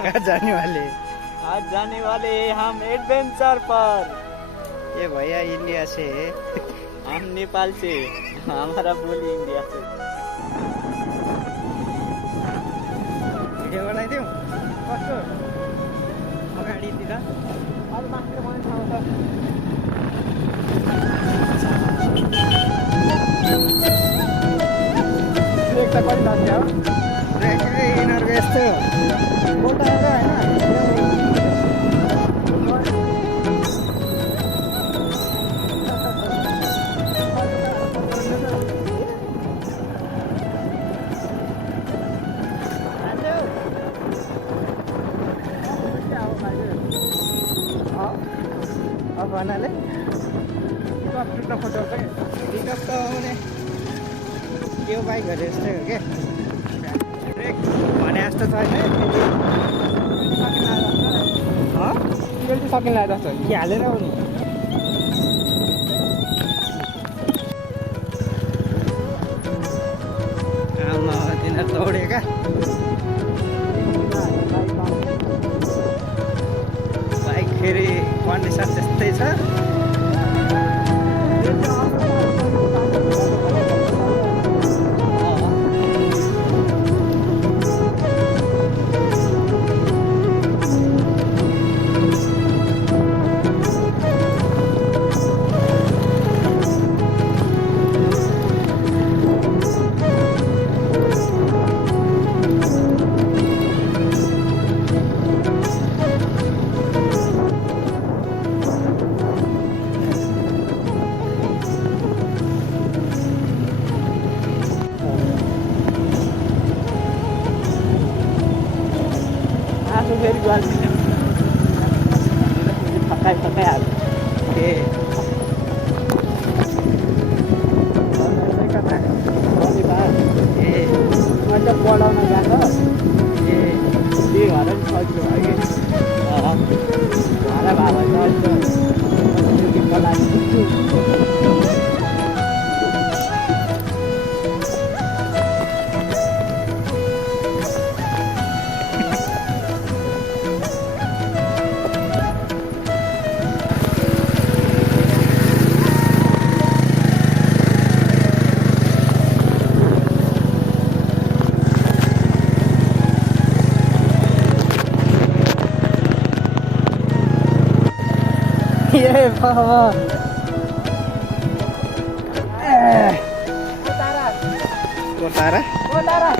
कहाँ जाने वाले? आज जाने वाले हम एडवेंचर पर। ये भैया इंडिया से है। हम नेपाल से, हमारा बोली इंडिया से। भिडियो बनाइदिउँ कस्तो अगाडितिर अब मान्छे पनि ठाउँ छ। ब्रेक त कति लाग्छ हो? यिनीहरूको यस्तो मोटाएर होइन भन्नाले पिकअप फोटो चाहिँ पिकअप त आउने त्यो बाइकहरू यस्तै हो क्या भने जस्तो छैन सकिँला जस्तो कि हालेर आउने आमा तिनीहरू दौडेका बाइक फेरि कन्डिसन त्यस्तै छ फेरि गल्ती थकाइ हाल्छ ए ए अझ पढाउन जान्छ ए त्यही भएर पनि सजिलो भयो कि भाडा भए चाहिँ लागि ए बाबा कोतारा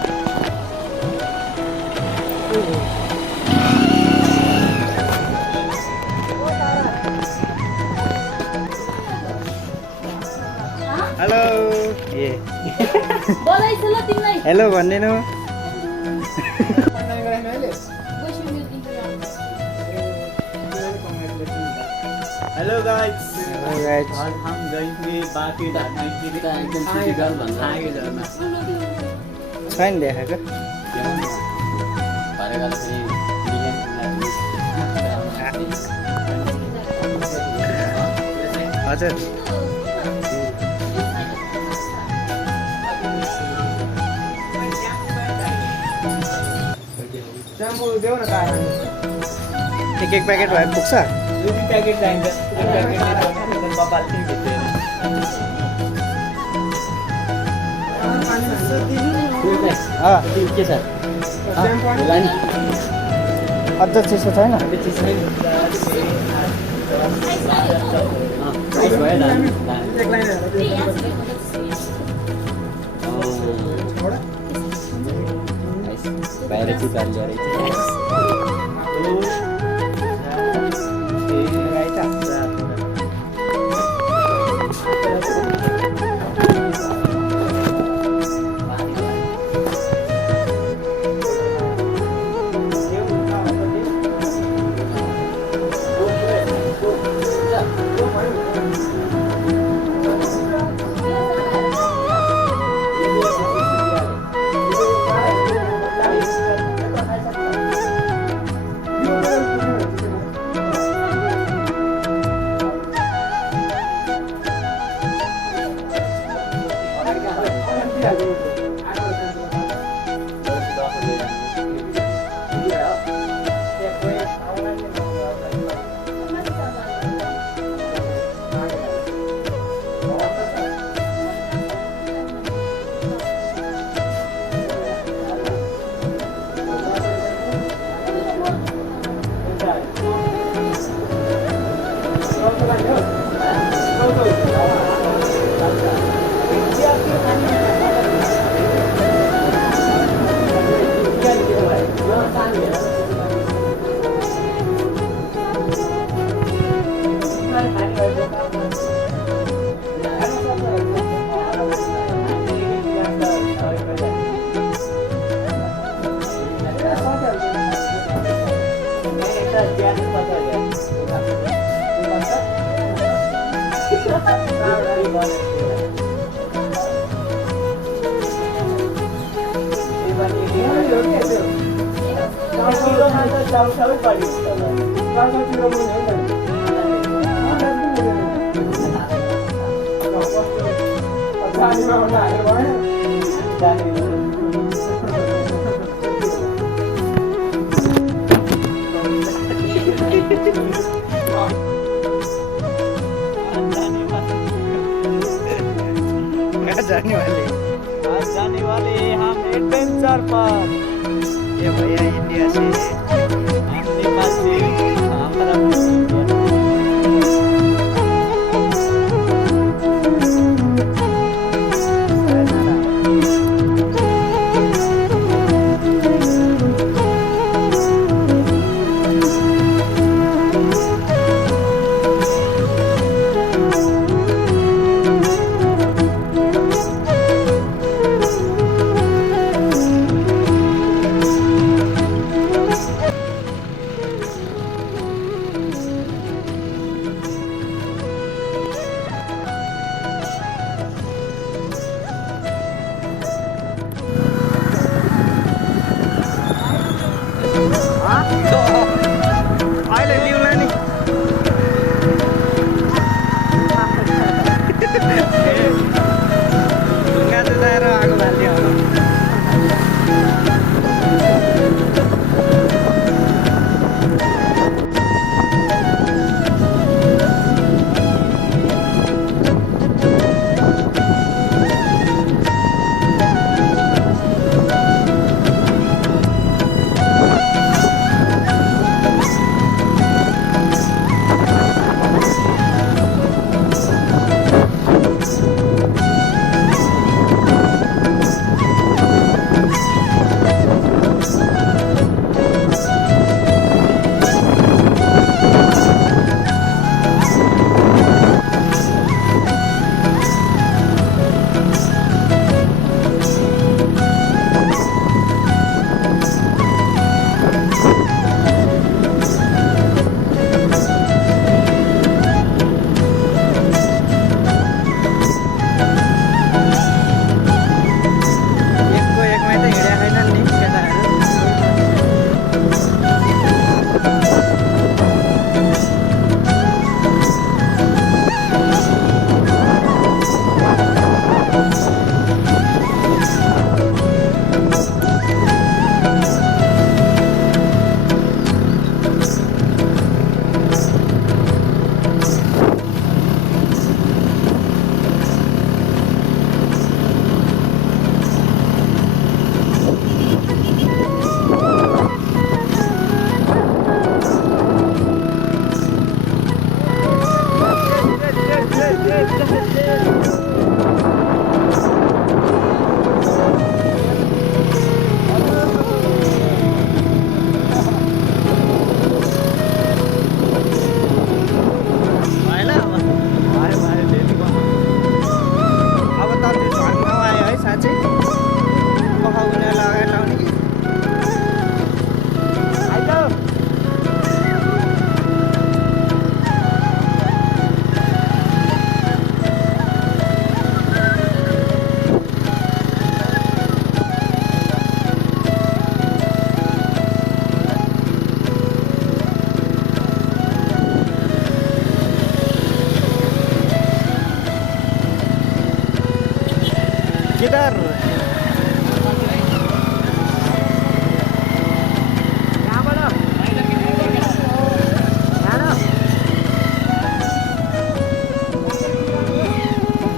हेलो ए बोलाइछ ल तिमीलाई हेलो भन्दिनु हेलो गाइस गाइस आज हम जाएंगे बाकी एकदम सिटीगल भन्दा आगे झर्ना छैन देखाएको हजुर स्याम्पू देऊ न त एक प्याकेट भए पुग्छ दुई प्याकेट चाहिन्छ एक प्याकेट कपाल थिङ भित्र के छ अझ चिसो छैन बाहिर चिताल ल्याएर टाउकै पार्टी हुन्छ होला काकातिर मुनि हो नि जानेमा भन्दा हालेर भएन जाने वाले हम एडवेंचर पर ये भैया इंडिया से हम नेपाल से हमारा अहिले लिउँला नि ढुङ्गा जुदाएर आगो बाल्यो होला किधर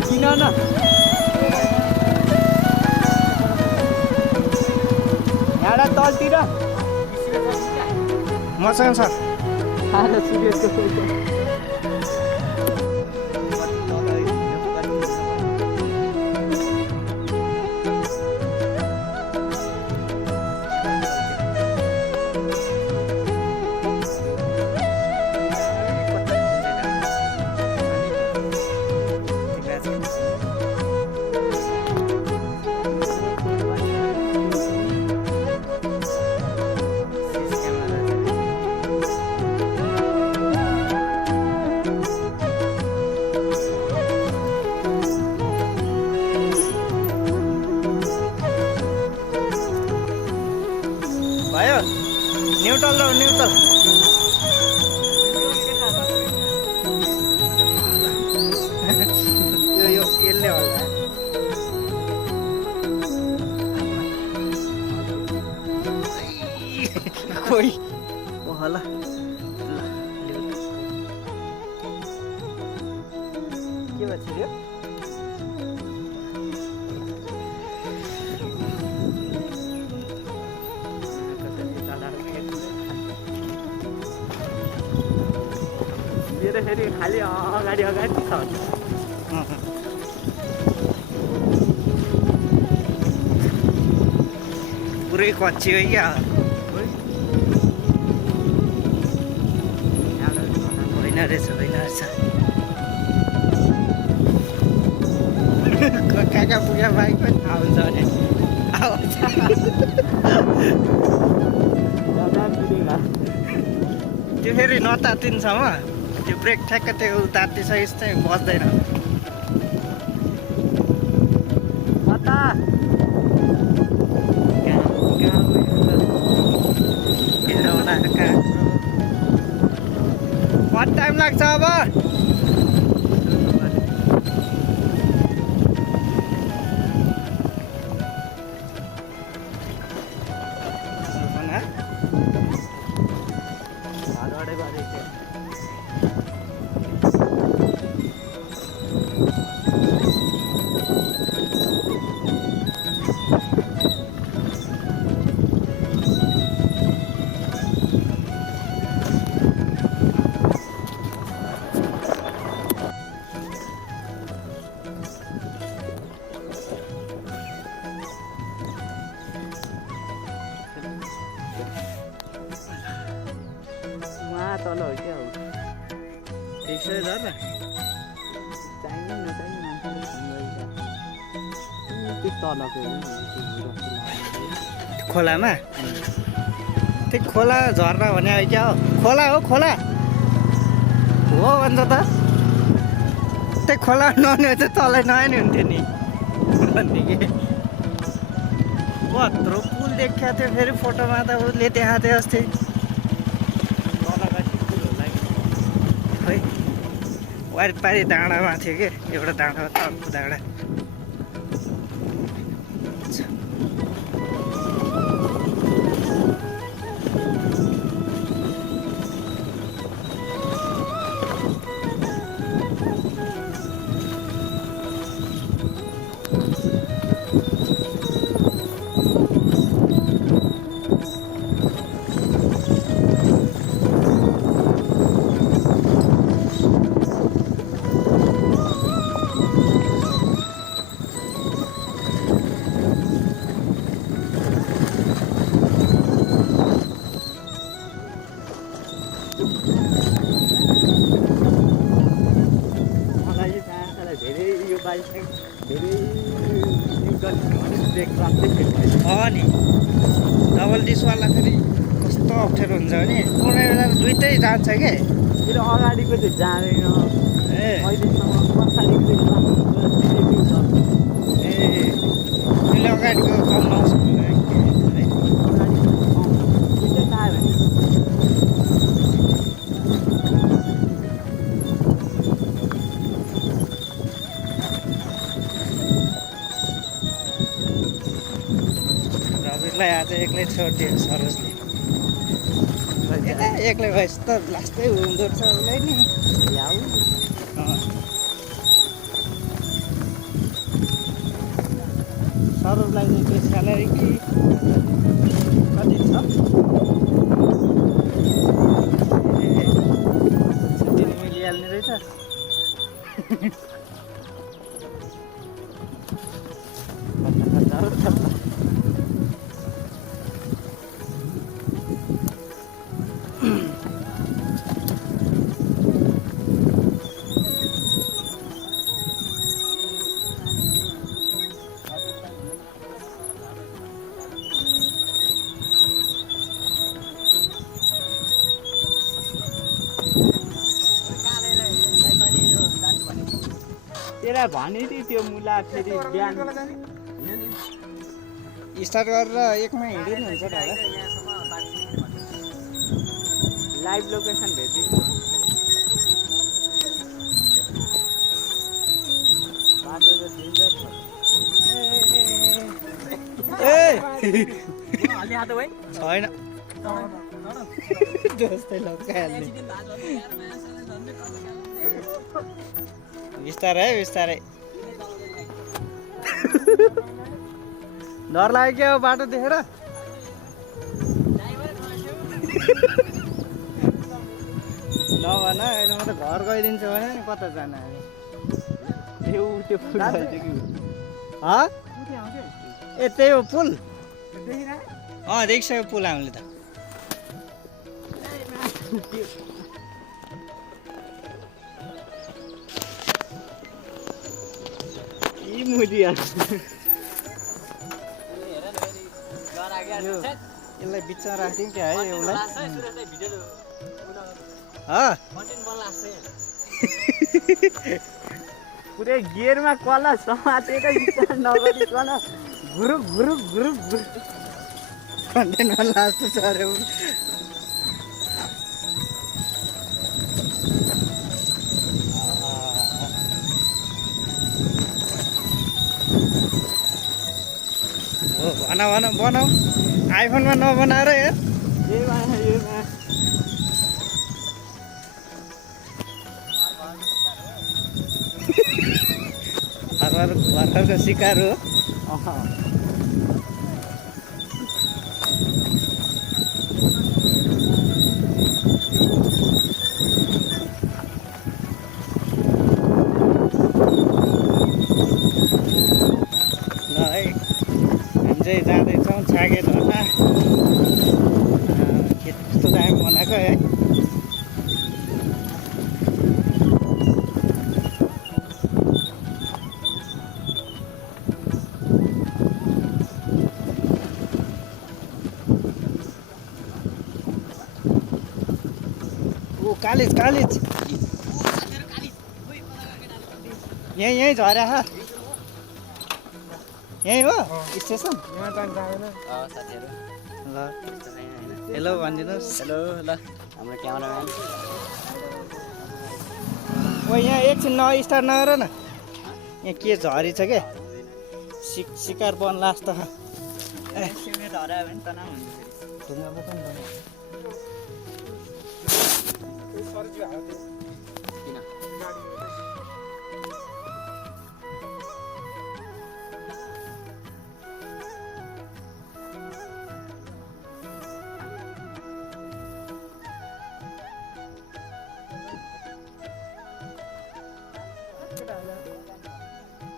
किन न यहाँ तलतिर मसँग छ भयो न्युट्रल जाऊ न्युट्रल यो यसले होला खोइ होला के भन्छ यो मेरो फेरि खालि अगाडि अगाडि छ पुरै कच्ची हो क्या होइन रहेछ कहाँ पुग्यो बाइक पनि थाहा हुन्छ भने आउँछ त्यो फेरि नतातिन्छम्म त्यो ब्रेक ठ्याक्क त्यो तातिसकेपछि चाहिँ बस्दैन कता कति टाइम लाग्छ अब तल हो क्या हो त्यसै झर न चाहिने नचाहिने मान्छेले त्यो तलको खोलामा त्यो खोला झर्ना भने क्या हो खोला हो भन्छ त त्यो खोला नहुने चाहिँ तलै नआए नि हुन्थ्यो नि भन्ने कि कत्रो पुल देखाएको थियो फेरि फोटोमा त उसले देखाएको थियो अस्ति खै वारिपारि डाँडामा थियो कि एउटा डाँडामा त अर्को डाँडा नि डबल डिसवाला फेरि कस्तो अप्ठ्यारो हुन्छ भने कुनै बेला दुइटै जान्छ के मेरो अगाडिको चाहिँ जाँदैन ए अहिलेसम्म पछाडिको मैले अगाडिको कम नसक्नु है आज एक्लै छोडिदियो सरोजले एक्लै भएपछि त लास्टै हुँदो रहेछ उसलाई नि सरोजलाई चाहिँ त्यो स्यालेरी कि कति छ छुट्टी मिलिहाल्ने रहेछ तेरा भने नि त्यो मुला फेरि बिहान स्टार्ट गरेर एकमा हिँड्यो नि हुन्छ होला लाइभ लोकेसन भेटिदिन्छु बाटो त डेन्जर छ हाल्ने हात भाइ छैन जस्तै लग्काइहाल्ने बिस्तारै बिस्तारै डर लाग्यो क्या हो बाटो देखेर नभन अहिले म त घर गइदिन्छु भने नि कता जाने हामी त्यो पुल ए त्यही हो पुल देखिसक्यो पुल हामीले त यी मुदिया यसलाई बिचमा राखिदिउँ क्या है एउटै पुरै गियरमा कला समातेर विचार नगरिकन group group group group कन्टेनमा last छ अरे भन भन बनाऊ आइफोनमा नबनाएर यार भर्खरको शिकार हो ल है हामी चाहिँ जाँदैछौँ छागे झर्ना के कस्तो दामी बनाएको है कालिज कालिज यहीँ झर्या यहीँ हो स्टेसन ल हेलो भनिदिनुहोस् हेलो ल हाम्रो क्यामेराम्यान ओ यहाँ एकछिन स्टार्ट नगर न यहाँ के झरी छ क्या शिकार बन्ला जस्तो धरायो भने तनाव हुन्छ ढुङ्गा बोक्नु नि किन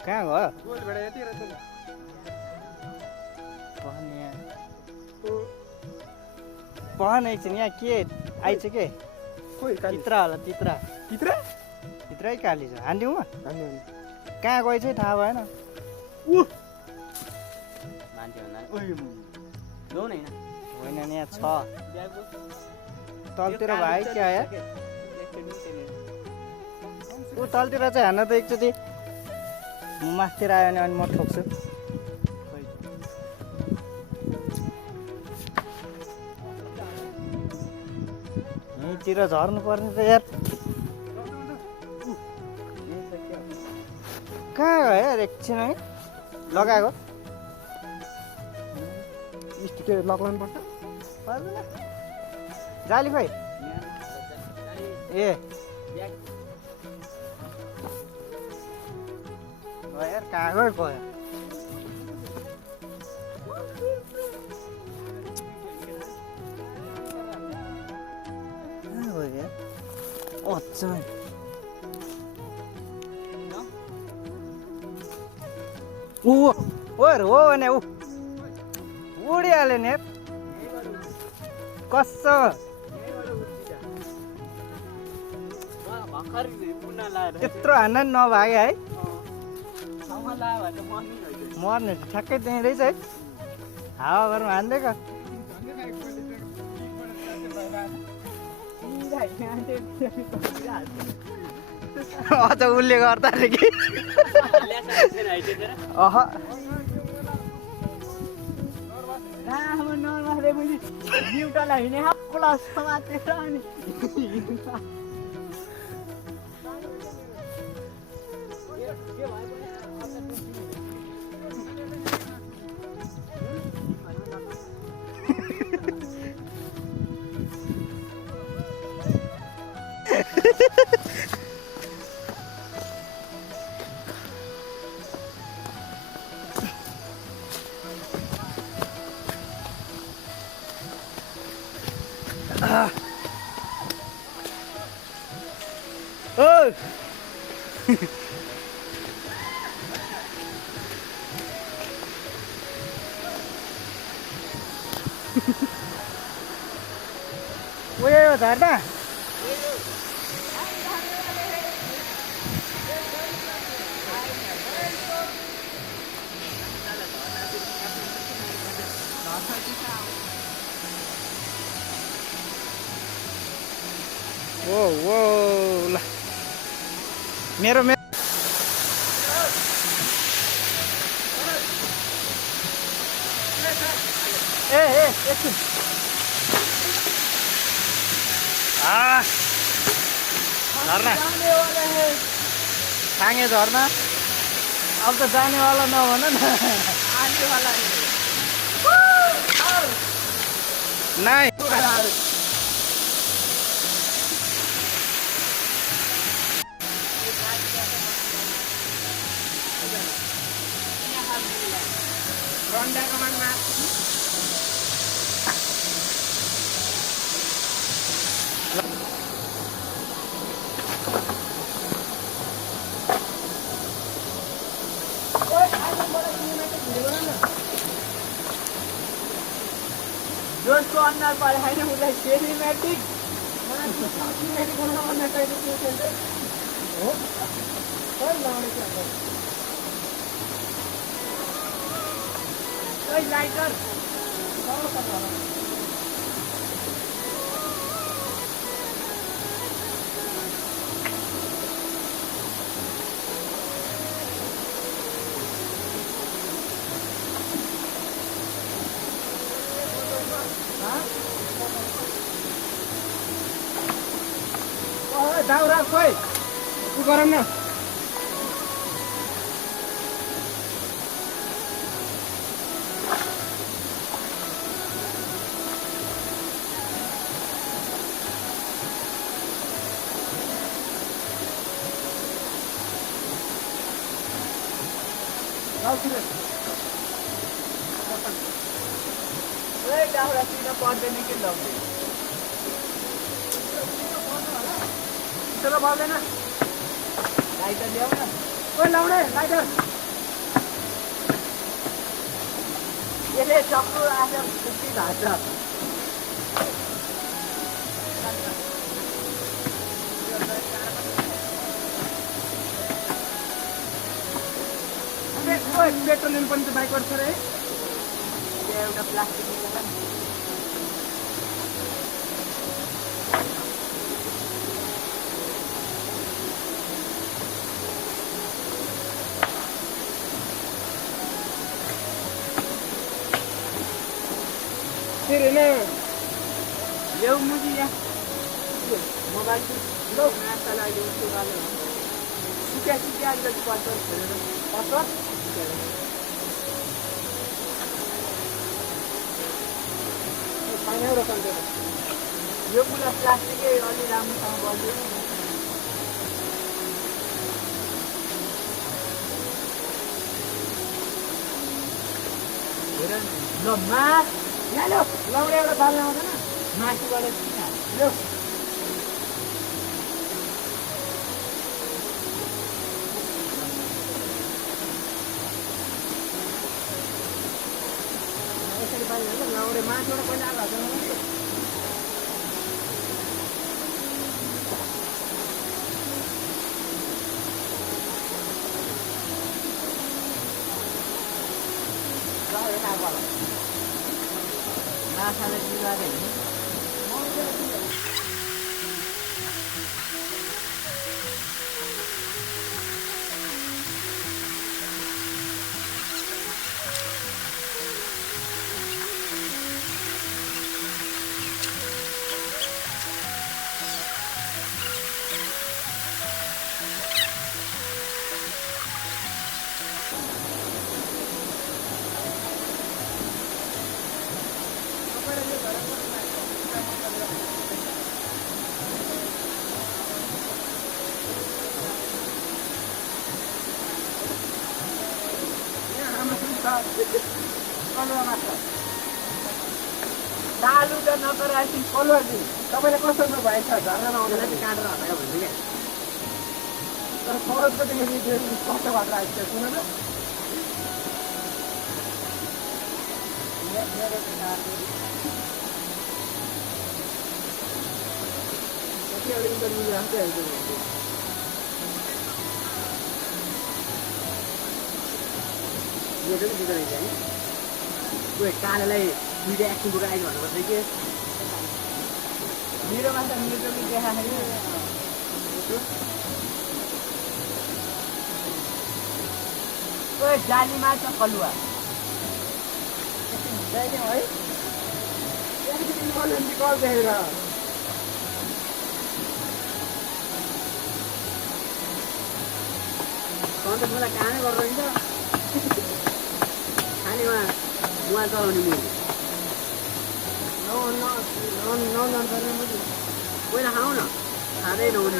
कहाँ गयो पहन एकछिन यहाँ के आइछ के तित्रा होला तित्रा तित्रा तित्रै काली छ हान्दिउँ कहाँ गयो चाहिँ थाहा भएन मान्छे भन्दा जाउँ न होइन नि यहाँ छ तलतिर भाइ क्या यार ऊ तलतिर चाहिँ हान्न त एकचोटि म माथितिर आयो भने अनि म ठोक्छु यहीँतिर झर्नु पर्ने त यार कहाँ गयो यार एकछिन है लगाएको लगाउनु पर्छ जाली खोइ ए यार कहाँ गयो गयो अच्छा ऊ हो भने ऊ उडिहाल्यो नि कसो त्यत्रो हान्न नि नभाग्यो है मर्ने ठ्याक्कै त्यहीँ रहेछ है हावा गरौँ हान्दिएको अझ उसले गर्दा रे कि कुदेपछि न्युटनलाई हिँडे प्लस समातेर अनि ओ उयो झर्दा वो ल मेरो ए एकछिन झर्ना छाँगे झर्ना अब त जानेवाला नभन न नाइ जोसको अनुहार पारे होइन उसलाई सिनेमेटिक सिनेमेटिक बनाउन चाहिन्छ हो कहिले लाउने चाहिँ ओइ लाइटर दाउरा खोइ उ गरौँ न दाउरा किन पर्दैन के लग्ने चलो भाव लेना लाइटर ल्याऊ न ओइ लाउने लाइटर यसले चक्कु आज खुसी भान्छ पेट्रोलियम पनि त बाइक गर्छ रे एउटा प्लास्टिक ल्याउ मुजी यहाँ मोबाइल लो नास्ता लागि उसको गालो सुक्या सुक्या अलिकति पर्छ पर्छ पानी र यो कुरा प्लास्टिकै अलि राम्रोसँग बल्यो हेर ल मास यहाँ लो लौडे एउटा बाल ल्याउँदैन मासुबाट लो यसरी बाल ल्याउँछ लौडे मासुबाट पहिला हाल्छ माछाले बिगारे चालु त नगराएपछि फलोअर्जी तपाईँले कस्तो नभएछ झर्नामा आउँदैन चाहिँ काटेर हटायो भन्छु क्या तर फरक चाहिँ कस्तो भएर आइसक्यो सुन न कालेलाई दुईटा एक्सन बोकेर आइज भन्नुपर्छ कि मेरोमा त मेरो देखाएको छैन जालीमा छ कलुवा है कल देखेर अन्त मलाई कहाँ गर्दैछ खानेमा उहाँ चलाउने मुली पहिला खाऊ न खाँदै नहुने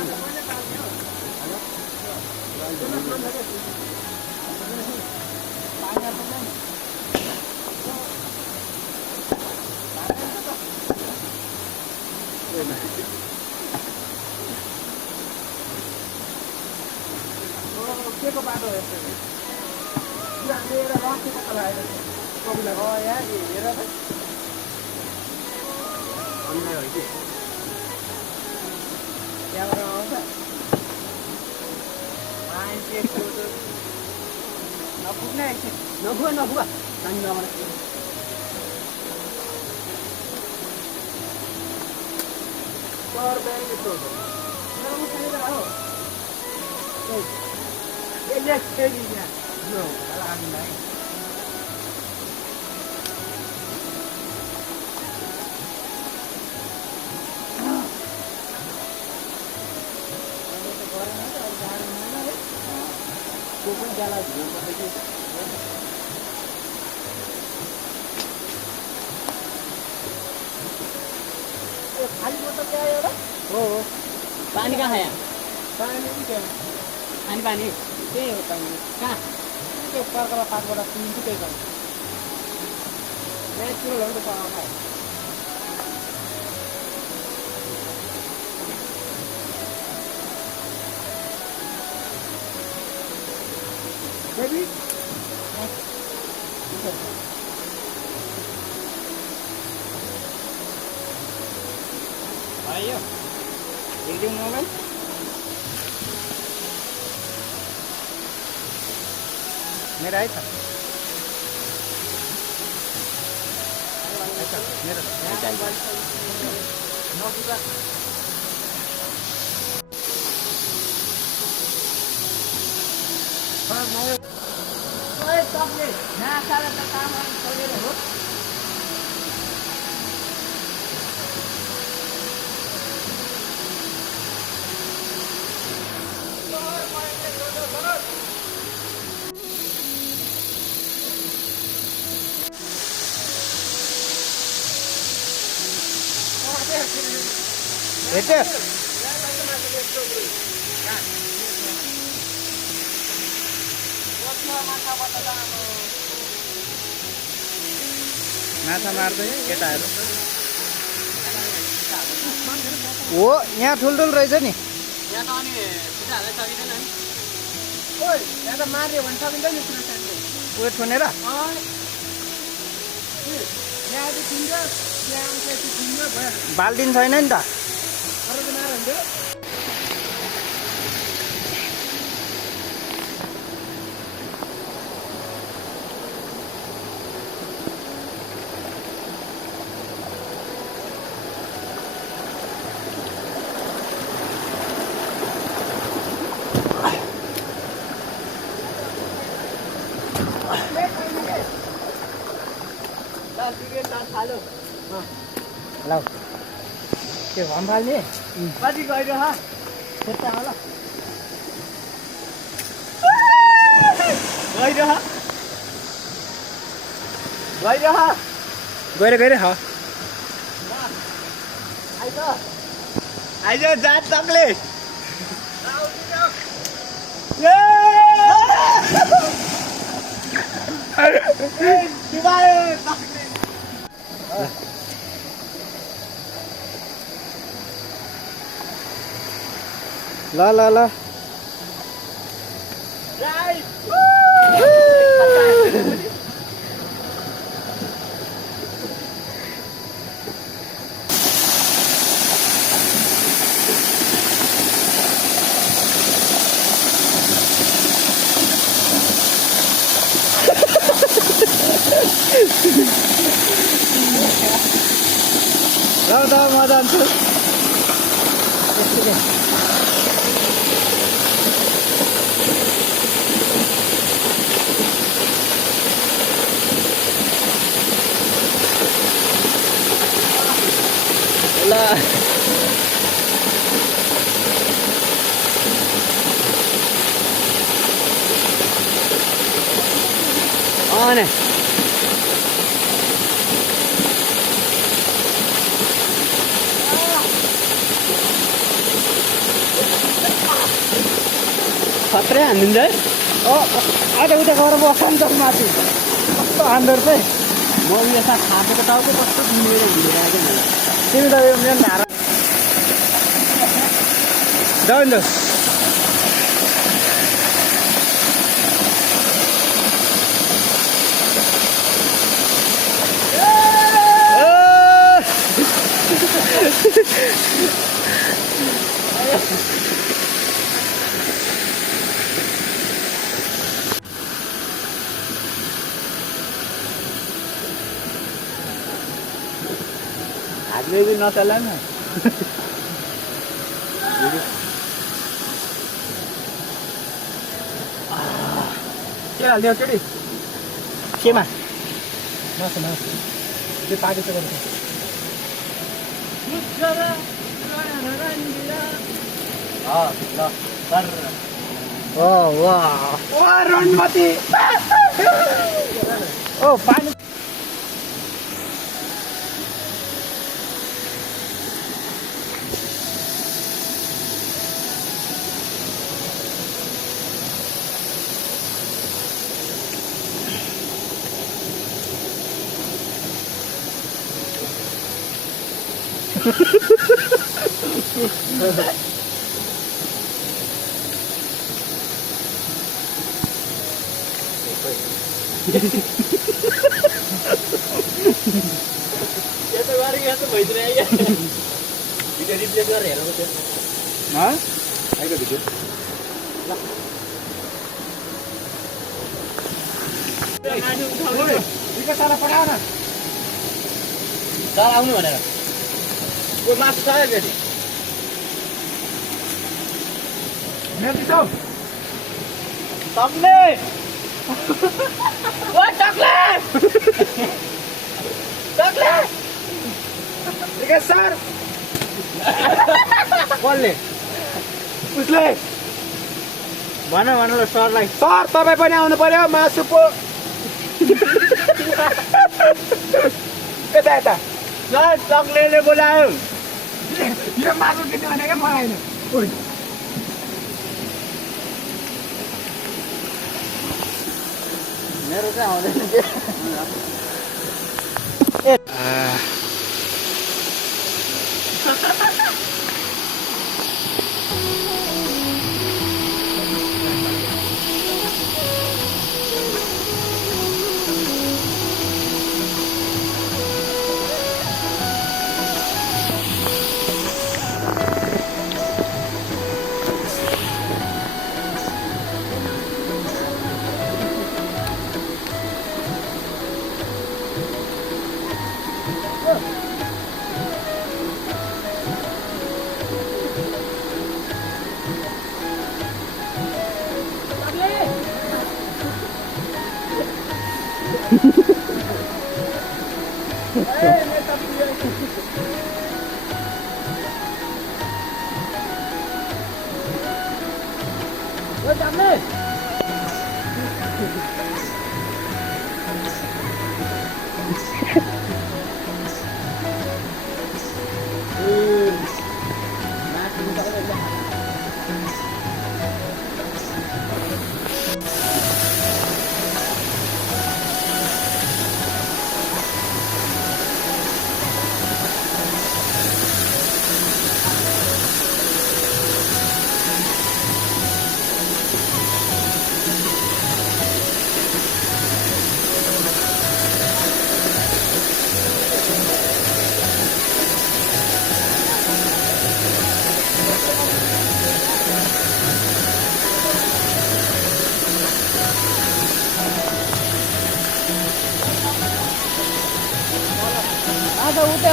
के को बाटो हो यस्तो लिएर रक्सी पत्ता लगाएर कविलाई गयो यहाँ हेरेर त हामीलाई हो कि त्यहाँबाट आउँछ मान्छे नपुग्ने नपुगा काङ्गाबाट पर ब्याङ्क यस्तो हो खाली बोतल क्या एउटा हो पानी कहाँ खाया पानी पानी त्यही हो पानी कहाँ त्यो पर्कला पातबाट पिन्छु त्यही पानी नेचुरल हो नि त खायो बेबी आयो एक मोबाइल मेरा है था मेरा Itu. माछा मार्दै केटाहरू हो यहाँ ठुल्ठुल रहेछ नि यहाँ त अनि छिटो हाल्न सकिँदैन नि ओइ यहाँ त मार्यो भने सकिन्छ नि उयो ठुनेर यहाँ चाहिँ किन्छ त्यहाँ चाहिँ किन्छ भयो बाल्टिन छैन नि त अरू त मार हुन्थ्यो ल त्यो भम्फाल्ने कति गइरह त्यता होला गइरह गइरह गएर ह आइज जात तकले ल ल ल ल म जान्छु ल ने खत्रै हानिदिन्छ है आज उता गएर बस्छ नि त माथि कस्तो हान्दो चाहिँ म उयो थापेको टाउको कस्तो मिलेर हिँडेर आएको नि तिमी त यो मेन धारा जाऊ नि त हातले भी नचला न के हाल्ने हो केटी केमा मासु मासु त्यो पार्टी चाहिँ गर्नु ओ वा ओ रणमती ओ पानी यस्तो गरेको यस्तो भइदिरहेको भिडियो रिप्लेस गरेर हेर्नु त्यो आएको भिडियो साला पठाउ न सर आउनु भनेर त्यो मासु चाहियो फेरि मेथी छौ तम्ले ओ चकलेट चकलेट ठिकै सर कसले उसले भन भन ल सरलाई सर तपाईँ पनि आउनु पर्यो मासुको यता यता सर चक्लेटले बोलायो यो मासु किन्नु भनेको मलाई होइन मेरो चाहिँ आउँदैन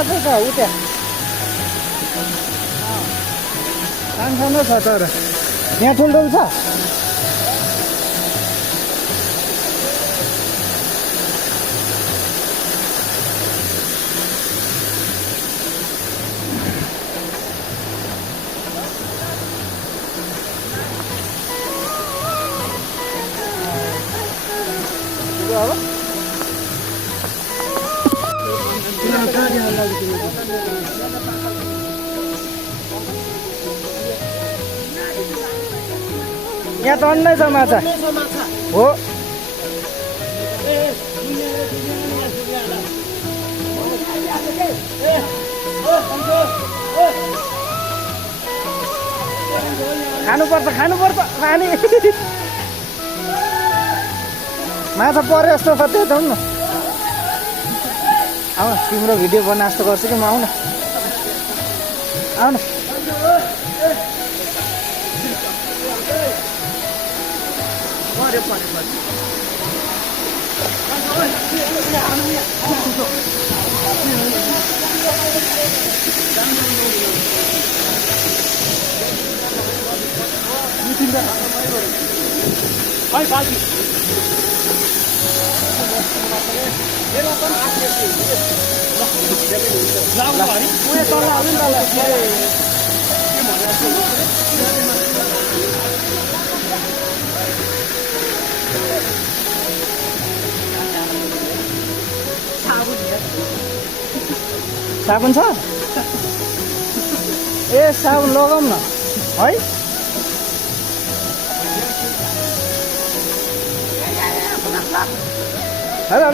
माछा छ उ त्यहाँ सानो छ तर यहाँ ठुल्ठुलो छ यहाँ टन्नै छ माछा हो खानुपर्छ पानी माछा पर्यो जस्तो छ त्यही त हुन् न आऊ न तिम्रो भिडियो बना जस्तो गर्छु कि म आऊ न साबुन छ ए साबुन लगाऊ न है हेलो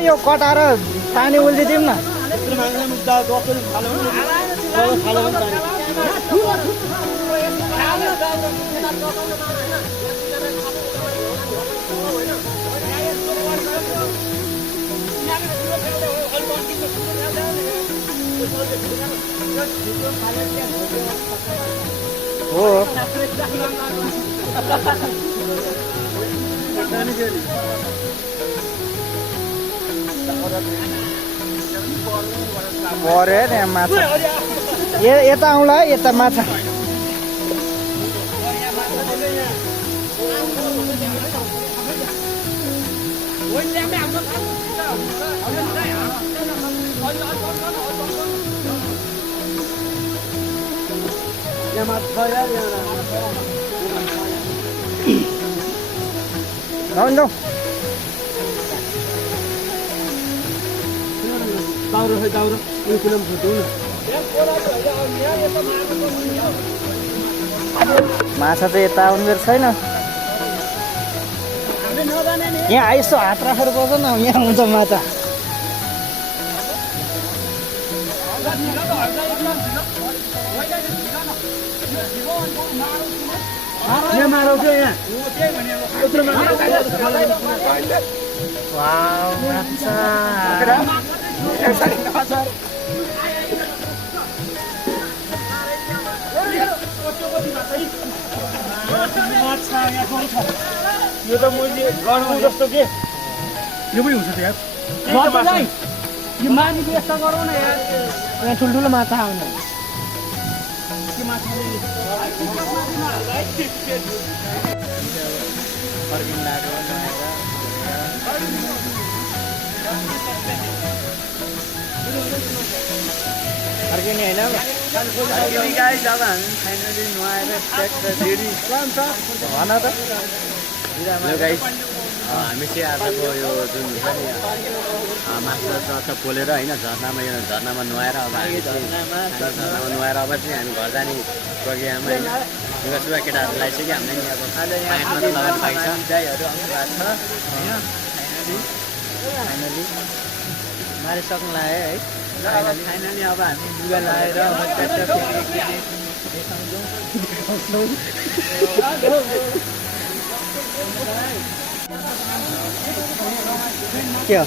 यो कटाएर पानी उल्टिदिउँ न हो पऱ्यो नि माछा यता आउँला है यता माछा जाऊ माछा चाहिँ यता आउनु मेरो छैन यहाँ आइसो हात राखेर बस्छ न यहाँ हुन्छ माछा यो त मैले गरौँ जस्तो के यो पनि हुन्छ यार यो माथि व्यस्त गरौँ न यार यहाँ ठुल्ठुलो माछा आउनु फर्किने होइन गाई जब हामी फाइनली नुहाएर रेडी भन त हामी चाहिँ आजको यो जुन हुन्छ नि माछा जता पोलेर होइन झर्नामा नुहाएर अब हामी झर्नामा नुहाएर अब चाहिँ हामी घर जाने प्रक्रियामा होइन लुगासुगा केटाहरूलाई चाहिँ कि हामीले नि अब पाइपमा त लगाएर पाइन्छ गाईहरू आउनु भएको छ होइन फाइनली मारिसक्नु लाग्यो है फाइनली अब हामी लुगा लगाएर क्या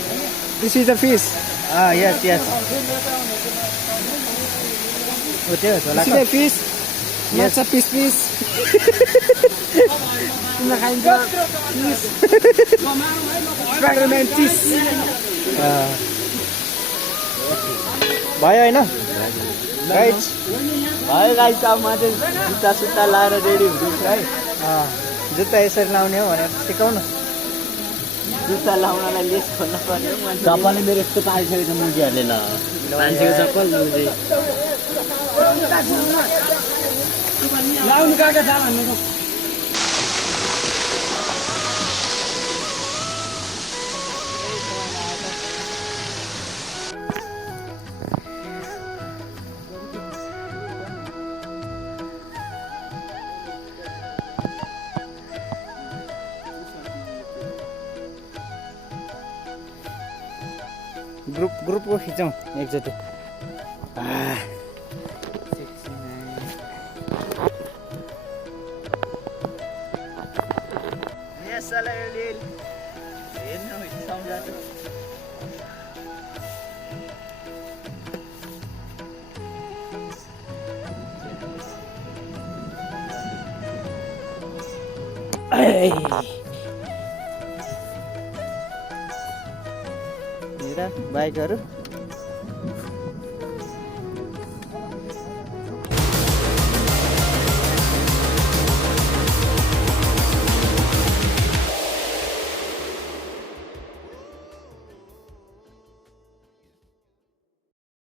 दिस इज द फिस यस यस हो त्यो होला फिस माछा पिस तिमीलाई खाइन्छ पिस स्पाइडरम्यान चिज भयो होइन गाइज भयो गाइस अब म चाहिँ जुत्ता सुत्ता लाएर रेडी हुँदैछु है जुत्ता यसरी लाउने हो भनेर सिकाउनु जुत्ता लाउनलाई लेस खोल्न पर्यो चप्पलले मेरो यस्तो पारिसकेको छ मुजीहरूले ल मान्छेको चप्पल मुजी लाउनु काका जा भन्नुको ग्रुपको खिचौँ एकचोटि बाइकहरू